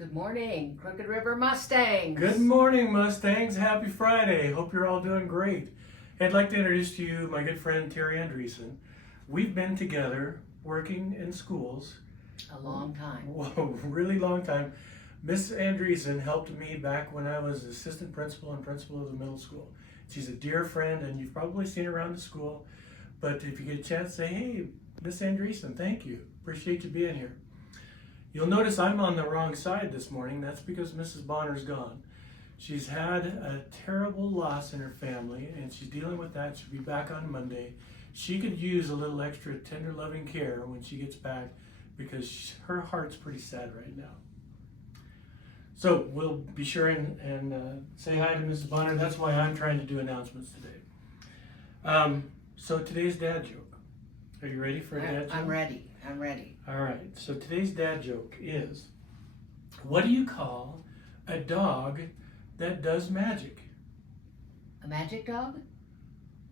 Good morning, Crooked River Mustangs. Good morning, Mustangs. Happy Friday. Hope you're all doing great. I'd like to introduce to you my good friend Terry Andreessen. We've been together working in schools. A long time. Whoa, really long time. Miss Andreessen helped me back when I was assistant principal and principal of the middle school. She's a dear friend, and you've probably seen her around the school. But if you get a chance, say, hey, Miss Andreessen, thank you. Appreciate you being here. You'll notice I'm on the wrong side this morning. That's because Mrs. Bonner's gone. She's had a terrible loss in her family, and she's dealing with that. She'll be back on Monday. She could use a little extra tender, loving care when she gets back because her heart's pretty sad right now. So we'll be sure and say hi to Mrs. Bonner. That's why I'm trying to do announcements today. So today's dad joke. Are you ready for a dad joke? I'm ready. All right, so today's dad joke is, what do you call a dog that does magic? A magic dog?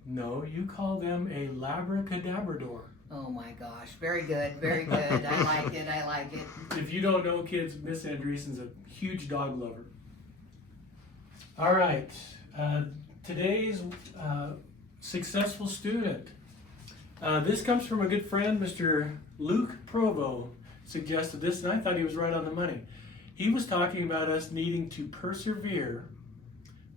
No, you call them a labracadabrador. Oh my gosh, very good, very good. I like it. If you don't know, kids, Miss Andreessen's a huge dog lover. All right, today's successful student. This comes from a good friend, Mr. Luke Provo, suggested this, and I thought he was right on the money. He was talking about us needing to persevere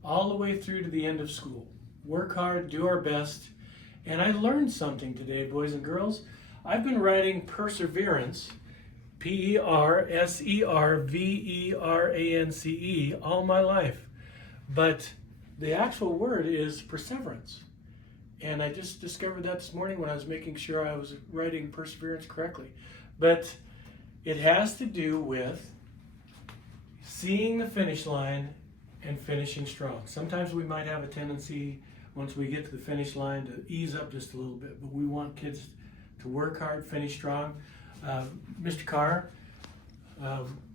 all the way through to the end of school. Work hard, do our best. And I learned something today, boys and girls. I've been writing perseverance, Perseverance, all my life. But the actual word is perseverance. And I just discovered that this morning when I was making sure I was writing perseverance correctly. But it has to do with seeing the finish line and finishing strong. Sometimes we might have a tendency, once we get to the finish line, to ease up just a little bit. But we want kids to work hard, finish strong. Mr. Carr,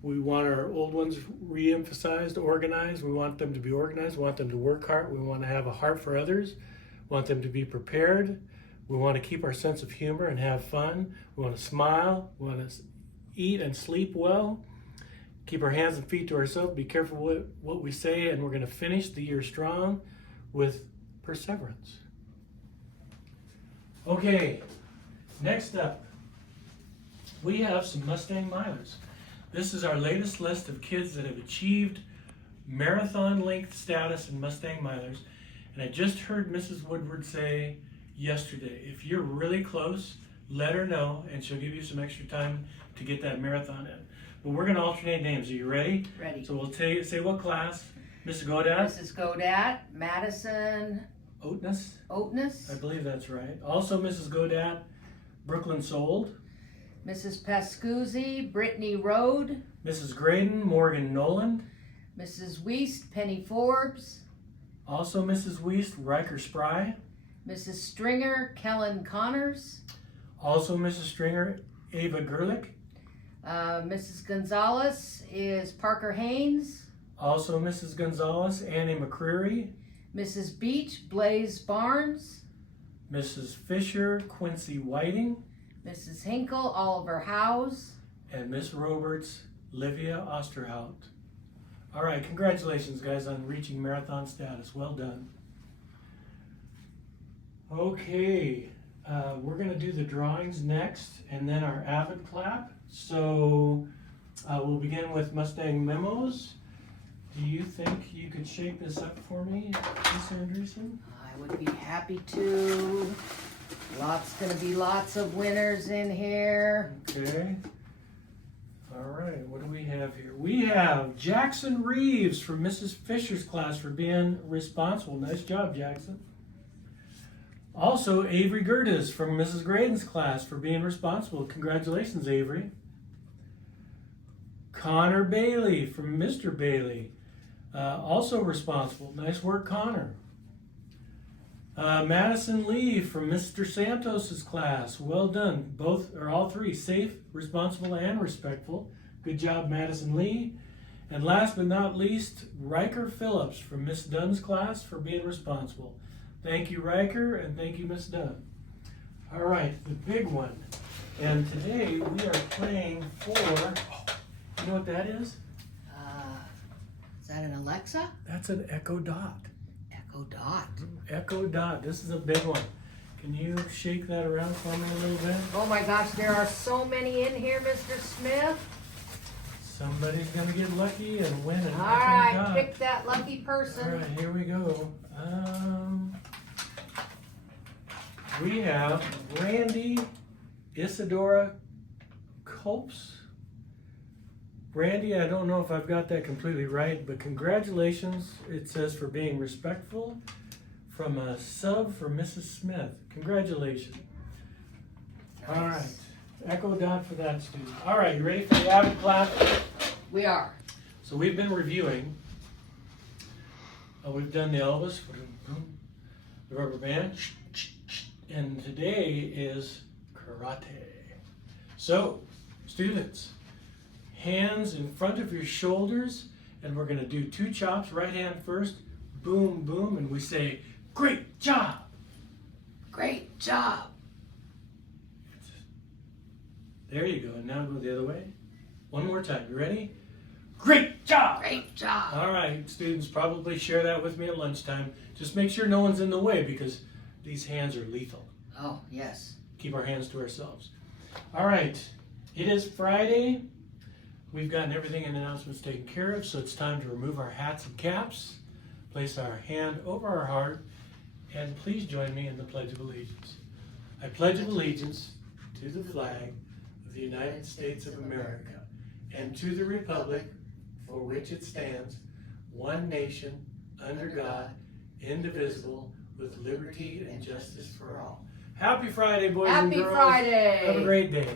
we want our old ones re-emphasized, organized. We want them to be organized. We want them to work hard. We want to have a heart for others. Want them to be prepared. We want to keep our sense of humor and have fun. We want to smile. We want to eat and sleep well. Keep our hands and feet to ourselves. Be careful what we say, and we're going to finish the year strong with perseverance. Okay, next up, we have some Mustang Milers. This is our latest list of kids that have achieved marathon length status in Mustang Milers. And I just heard Mrs. Woodward say yesterday, if you're really close, let her know, and she'll give you some extra time to get that marathon in. But we're going to alternate names. Are you ready? Ready. So we'll say what class. Mrs. Godat? Mrs. Godat, Madison Oatness? Oatness, I believe that's right. Also Mrs. Godat, Brooklyn Sold. Mrs. Pascuzzi, Brittany Road, Mrs. Graydon, Morgan Noland. Mrs. Wiest, Penny Forbes, Also Mrs. Wiest, Riker Spry. Mrs. Stringer, Kellen Connors, Also Mrs. Stringer, Ava Gerlich. Mrs. Gonzalez is Parker Haynes, Also Mrs. Gonzalez, Annie McCreary. Mrs. Beach, Blaze Barnes, Mrs. Fisher, Quincy Whiting. Mrs. Hinkle, Oliver Howes. And Miss Roberts, Livia Osterhout. All right, congratulations, guys, on reaching marathon status. Well done. Okay, we're going to do the drawings next, and then our avid clap. So we'll begin with Mustang Memos. Do you think you could shake this up for me, Miss Andreessen? I would be happy to. Gonna be lots of winners in here. Okay. All right, what do we have here? We have Jackson Reeves from Mrs. Fisher's class for being responsible. Nice job, Jackson. Also, Avery Gerdes from Mrs. Graydon's class for being responsible. Congratulations, Avery. Connor Bailey from Mr. Bailey, also responsible. Nice work, Connor. Madison Lee from Mr. Santos's class. Well done. All three, safe, responsible, and respectful. Good job, Madison Lee. And last but not least, Riker Phillips from Miss Dunn's class for being responsible. Thank you, Riker, and thank you, Miss Dunn. All right, the big one. And today we are playing for, you know what that is? Is that an Alexa? That's an Echo Dot. Echo Dot. Echo Dot. This is a big one. Can you shake that around for me a little bit? Oh my gosh, there are so many in here, Mr. Smith. Somebody's gonna get lucky and win an All Echo right, Dot. pick that lucky person. All right, here we go. We have Randy Isadora Copes. Randy, I don't know if I've got that completely right, but congratulations, it says, for being respectful from a sub for Mrs. Smith. Congratulations. Nice. All right, Echo Dot for that student. All right, you ready for the avid class? We are. So we've been reviewing. We've done the Elvis, the rubber band, and today is karate. So, students, hands in front of your shoulders, and we're going to do 2 chops. Right hand first, boom, boom, and we say, great job. Great job. There you go, and now go the other way. One more time, you ready? Great job. Great job. All right, students, probably share that with me at lunchtime. Just make sure no one's in the way because these hands are lethal. Oh, yes. Keep our hands to ourselves. All right, it is Friday. We've gotten everything and announcements taken care of, so it's time to remove our hats and caps, place our hand over our heart, and please join me in the Pledge of Allegiance. I pledge allegiance to the flag of the United States of America and to the republic for which it stands, one nation, under God, indivisible, with liberty and justice for all. Happy Friday, boys and Happy girls. Friday. Have a great day.